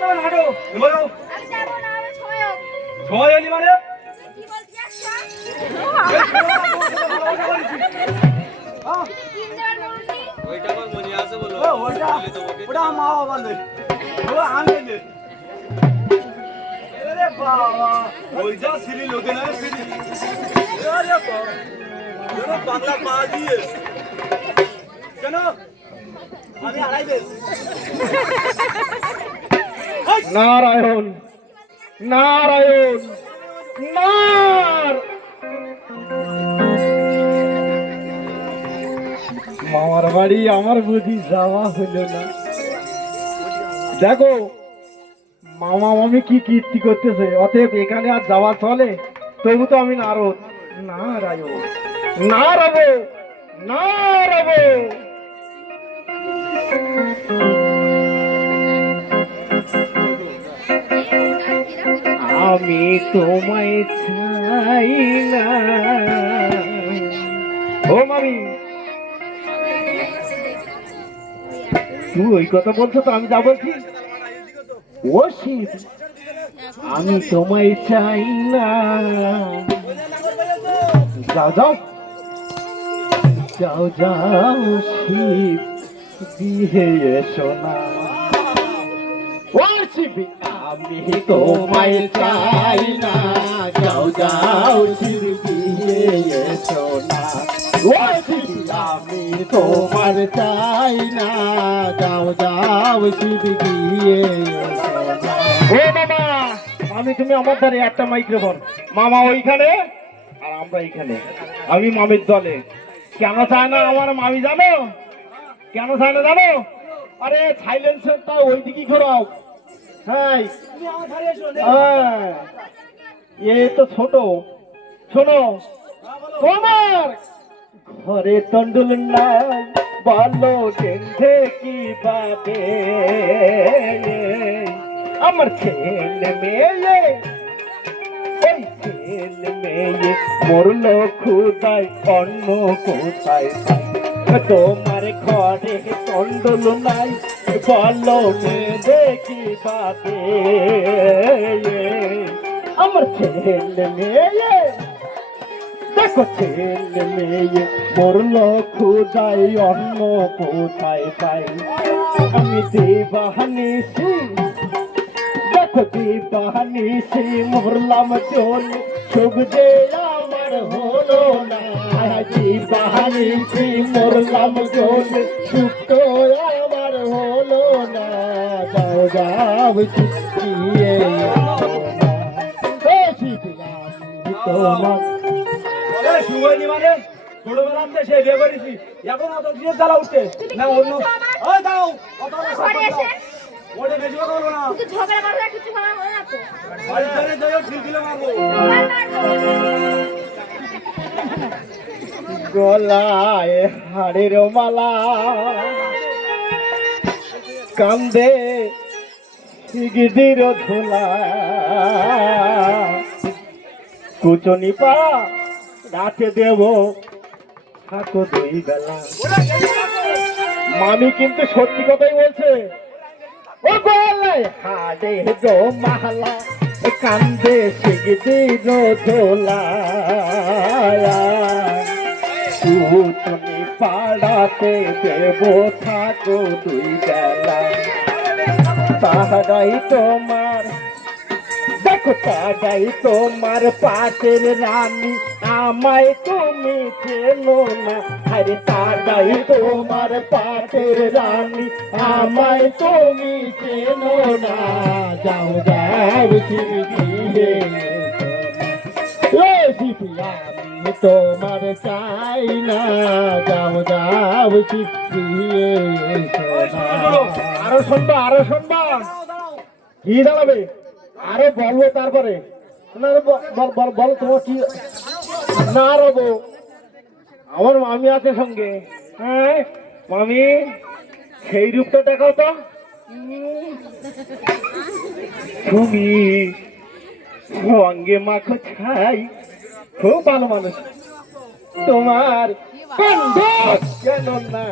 তোমার হাঁটো বলো আমি যাব না আমি ছয়ক ছয় এলি মানে কি বলছিস একটা কিন্ডার বলনি ওইটা আমার মনে আছে বলো ওটা মা বাবা নেই ও আমি নেই আরে বাবা ওই যা সিরি লোকে না সিরি আরে বাবা ওরা বাংলা পা দিয়ে কেন আমি হারাইবে নারায়ণ নারায়ণ নার মামার বাড়ি আমার বুঝি যাওয়া হলো না। দেখো মামা মামি কি কীর্তি করতেছে, অতএব এখানে আর যাওয়া চলে। তবু তো আমি নারদ নারায়ণ নারব নারব। আমি তোমায় চাই না। ও মামি তুই ওই কথা বলছো তো আমি যা বলছি। ও শিব আমি তোমায় চাই না। যাও যাও যাও যাও শিব দিয়ে এসো না। ও শিব আমি তোমায় চাই না। যাও যাও শিব দিয়ে এসো না। ও শিব আমি তোমার চাই না। যাও যাও শিব দিয়ে এসো না। ও মামা আমি তুমি আমার ধারে একটা মাইক্রোফোন। মামা ওইখানে আর আমরা এইখানে। আমি মামির দলে। কেন চায় না আমার মামি জানো? কেন চায় না জানো? আরে সাইলেন্সারটা ওইদিকে ঘোরাও। হ্যাঁ এ তো ছোট। শোনো তোমার ঘরে তন্ডুল নাই বলো টেন্ধে কি পাবে। আমার ছেলে মেয়ে ওই ছেলে মেয়ে মরলো ক্ষুদায় অন্য কোথায় পাই। তোমার ঘরে তন্ডুল নাই বলো দেখি পাবে। আমার ছেলে মেয়ে দেখো ছেলে মেয়ে মরলো ক্ষুদায় অন্য কোথায় পাই। আমি দিবানিসি দেখো দিবানিসি মরলাম চোর সুখ যে আমার হলো না। দিবানিসি মরলাম চোর সুখ তো আমার হলো না। যাও যাও শিখিয়ে তোমার শুভনি মানে ছোটবেলাতে সে বিয়ে করেছি এখন অত দিয়ে জ্বালা উঠছে না অন্য ওই দাও অত ঘরে এসে ওটা বেশি কথা বলবো না তুই ঝগড়া করলে কিছু করার হবে না তো বাড়ি চলে যাও ঠিক দিলে মারবো গলায় হাড়ের মালা কান্দে শিগিদির ধুলা কুচনি পা রাতে দেব থাকো দুই বেলা। মামি কিন্তু সত্যি কথাই বলছে। ও গলায় হাড়ে গো মালা কান্দে শিগিদির ধুলা কুচনি পাড়াতে দেব থাকো দুই বেলা। তাহারাই তোমার দেখো তাহারাই তোমার পাটের রানী আমায় তুমি চেনো না। আরে তাহারাই তোমার পাটের রানী আমায় তুমি চেনো না। যাও যাও শিবিয়ে আমি তোমার চাই না। যাও যাও শিবিয়ে আরো শুনবা আরো শুনবা কি দাঁড়াবে আরো বলবো তারপরে বল তোমার কি না রবো। আমার মামি আছে সঙ্গে। হ্যাঁ মামি সেই রূপটা দেখাও তো। তুমি সঙ্গে মাখো ছাই খুব ভালো মানুষ। তোমার কেন না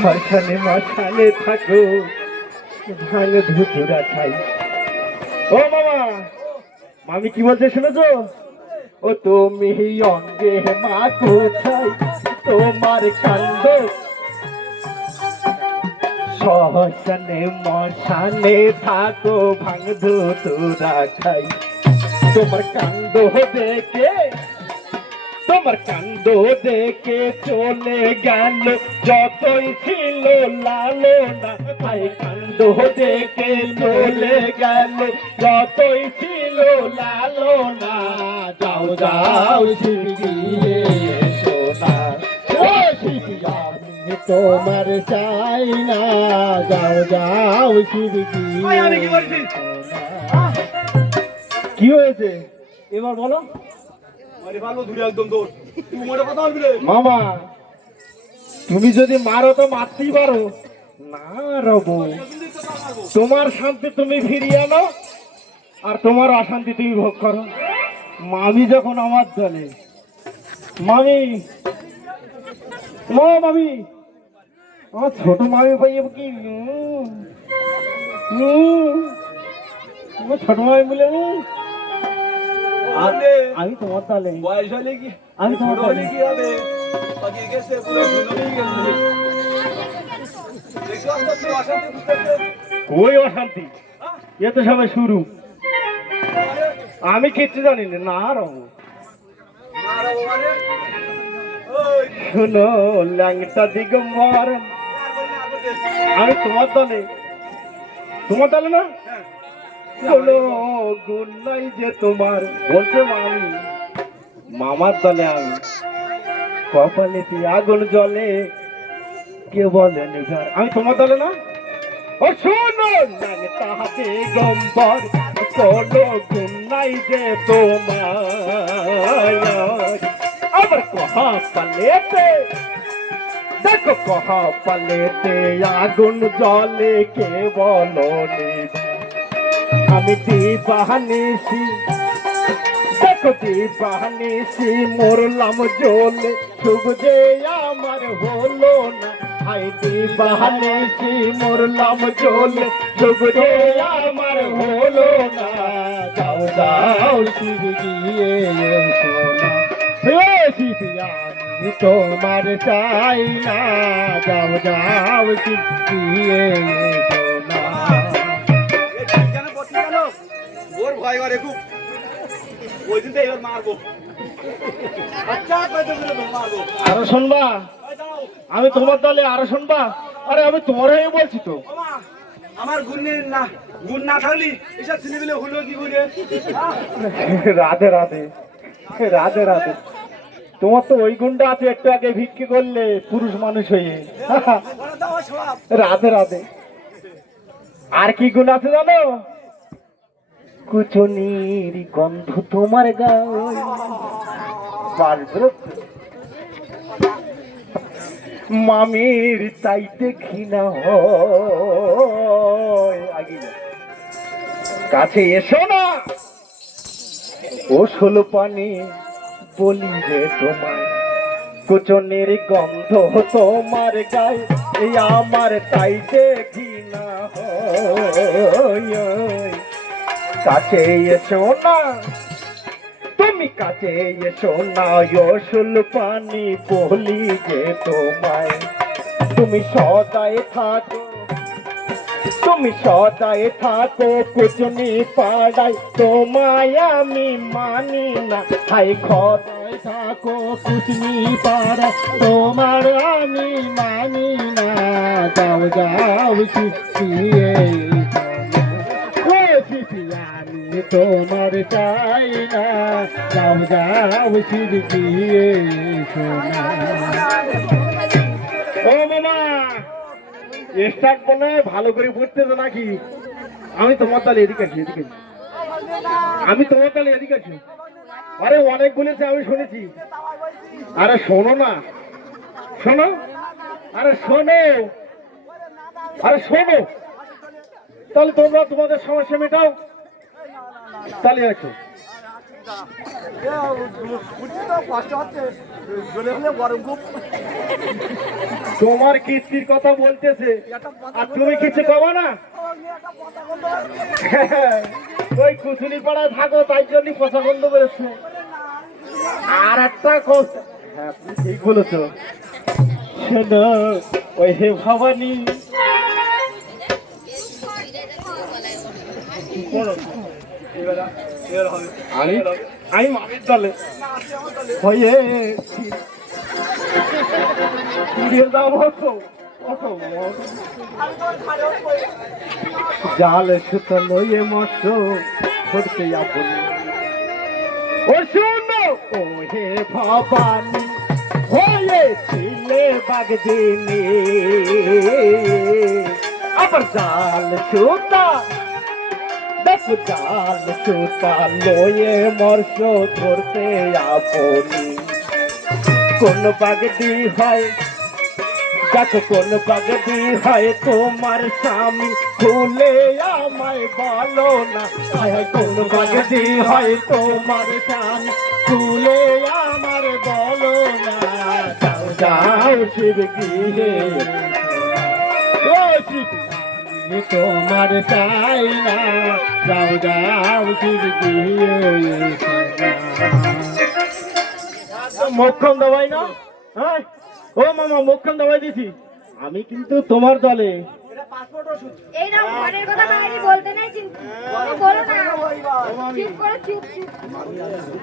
শ্মশানে মশানে থাকো ভাঙ ধুতুরা খাই। ও মামা, মামি কি বলছে শুনেছো? ও তুমি অঙ্গে মা কোথায় তোমার কাণ্ড, শ্মশানে মশানে থাকো ভাঙ ধুতুরা খাই। তোমার কাণ্ড দেখে, তোমার কাণ্ড দেখে চলে গেল যতই ছিল লালনা, ভাই কাণ্ড দেখে চলে গেল যতই ছিল লালনা। যাও যাও শিবিয়ে সোনা, ও শিবি আমি তোমার চাই না, যাও যাও শিবি। আমি কি বলছি? কি হয়েছে এবার বলো? মারি ভালো দূরে একদম দৌড়, তুই মোটা কথা বলবি রে। মামা তুমি যদি মারো তো মারতেই পারো, না রবো তোমার শান্তি তুমি ফিরিয়ে আনো আর তোমার অশান্তি তুমি ভোগ করো। মামি যখন আমার দলে, মামি মামি আমার ছোট মামি পাইয়ে কি ছোট মামি বলে আমি তোমার দলে, বয়স হলে কি, আমি তোমার ছোট হলে দলে। কি হবে? পাকিয়ে গেছে, পুরো শুনেই গেছে। দেখছো আস্তে আস্তে অশান্তি বুঝতেছে? ওই অশান্তি এ তো সবে শুরু, আমি কিচ্ছু জানি না। না রবো আর ও মানে ওই শুনো ল্যাংটা দিগম্বর, আর বললে আর বলতে। আমি তোমার দলে, তোমার দলে না হ্যাঁ, কোনো গুণ নাই যে তোমার, বলছে মামি মামার দলে আমি। কপালে কি আগুন জ্বলে কে বলেন ঘর, আমি তোমার দলে না। ও শোনো ল্যাংটা হাতে গম্বর, কোনো গুণ নাই যে তোমার, আবার কহা পালেতে দেখো কহা পালেতে আগুন জ্বলে কে বলো নিভা। আমি দিবানিসি দেখো দিবানিসি মরলাম জ্বলে, সুখ যে আমার হলো না। আই দিবানিসি মরলাম জ্বলে, সুখ যে আমার হলো না। যাও যাও শিব গিয়ে সোনা, হে শিব আমি তোমার চাই না, যাও যাও শিব গিয়ে সোনা। এ ঠিক কেন বলছি জানো? ওর ভয় করে খুব, ওই দিন তো এবার মারবো। আচ্ছা কই তো মারবো। আরো শুনবা? ওই দাও। আমি তোমার দলে, আরো শুনবা? আরে আমি তোমার হয়ে বলছি তো। ওমা, আমার গুণ না থাকলি এসব ছেলেগুলো হলো কি করে? রাধে রাধে রাধে রাধে, তোমার তো ওই গুণটা আছে, একটু আগে ভিক্ষে করলে পুরুষ মানুষ হয়ে। ওরা দাও সব। রাধে রাধে। আর কি গুণ আছে জানো? কুচনির গন্ধ তোমার গায়ে, মামির চাইতে ঘৃণা হয়। আগে কাছে এসো না, ও ষোলো পানি বলি যে তোমায়, কুচনের গন্ধ তোমার গায়ে, এই আমার চাইতে ঘৃণা হয়। কাছে এসো না, তুমি কাছে এসো না, অসুল পানি বলি যে তোমায়, তুমি সদাই থাকো, তুমি সদাই থাকো কুচনি পাড়ায়, তোমায় আমি মানি না। হাই খদাই থাকো কুচনি পাড়ায়, তোমার আমি মানি না। যাও যাও শিখিয়ে আমি তোমার চাই না, যাও যাও শিখিয়ে সোনা। ও মামা স্টার্ট বলে ভালো করে পড়তেছো নাকি? আমি তোমার তালে এদিকে আছি, এদিকে আছি। আমি তোমার তালে এদিকে আছি। আরে অনেক বলেছে আমি শুনেছি। আরে শোনো না, শোনো, আরে শোনো, আরে শোনো, তাহলে তোমরা তোমাদের সমস্যা মেটাও, তাহলে আছো। কষ্ট হচ্ছে। জলে হলে গরম খুব তোমার কিস্তির কথা বলতেছে আর তুমি কিছু কবা না ওই কুচুলি পাড়ায় থাকো তাই জন্য পচা গন্ধ বেরোচ্ছে আর একটা কথা হ্যাঁ তুমি ঠিক বলেছ শোনো ওই হে ভবানী আমি আমি মামির দলে হয়ে দাম হতো জাল সুতো লয়ে মৎস্য ধরতে আপনি ও শুনো ও হে ভবানী হয়েছিলে বাগদিনী আবার জাল সুতা দেখো জাল সুতা লয়ে মৎস্য ধরতে আপনি কোন বাগদি হয় দেখো কোন বাগদি হয় তোমার স্বামী খুলে আমায় বলো না কোন বাগদি হয় তোমার স্বামী খুলে আমার বলো না যাও যাও শিব গিয়ে ও শিব তোমার চাই না যাও যাও শিব গিয়ে মক্ষম দাবাই না হ্যাঁ ও মামা মক্ষম দাবাই দিছি আমি কিন্তু তোমার দলে এই নাও ঘরের কথা বাইরে বলতে নাই কিন্তু বলো না চুপ করে চুপ চুপ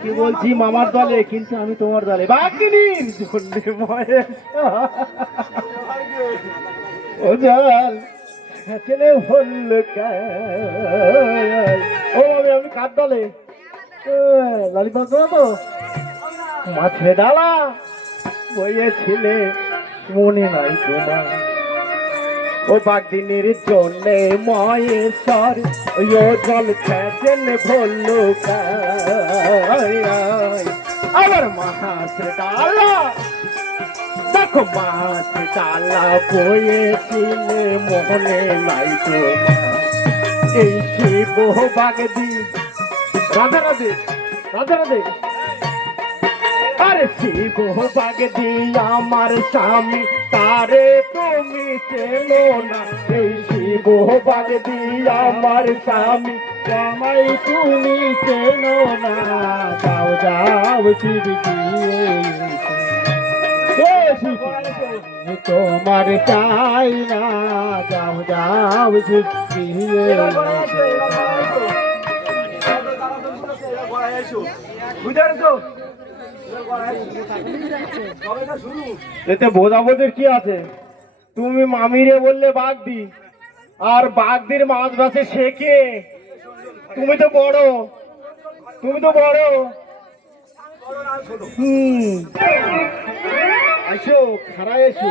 কি বলছি মামার দলে কিন্তু আমি তোমার দলে বাকিনির জন্যে ময়ে ও জল ছেলে হল ও আমি কার দলে লালিপাত তো মাছে ডালা বইয়েছিলে মনে নাই তোমার ও বাগদিনের জন্যে ময়েশ্বর ও জল খেতেন ভোল্লু আবার মাছ ডালা দেখো মাছ ডালা বইয়েছিলে মনে নাই তোমার এই শিব বাগদি রাধে রাধে রাধে রাধে আরে শিব বাগদি আমার স্বামী তারে তুমি চেনো না এই শিব বাগদি আমার স্বামী আমায় তুমি চেনো না যাও যাও শিব তোমার চাই না যাও যাও শিব এতে বোঝাবোঝের কি আছে তুমি মামিরে বললে বাগদি আর বাগদির মাছ ভাসে শেখে তুমি তো বড় এসো খারাপ এসো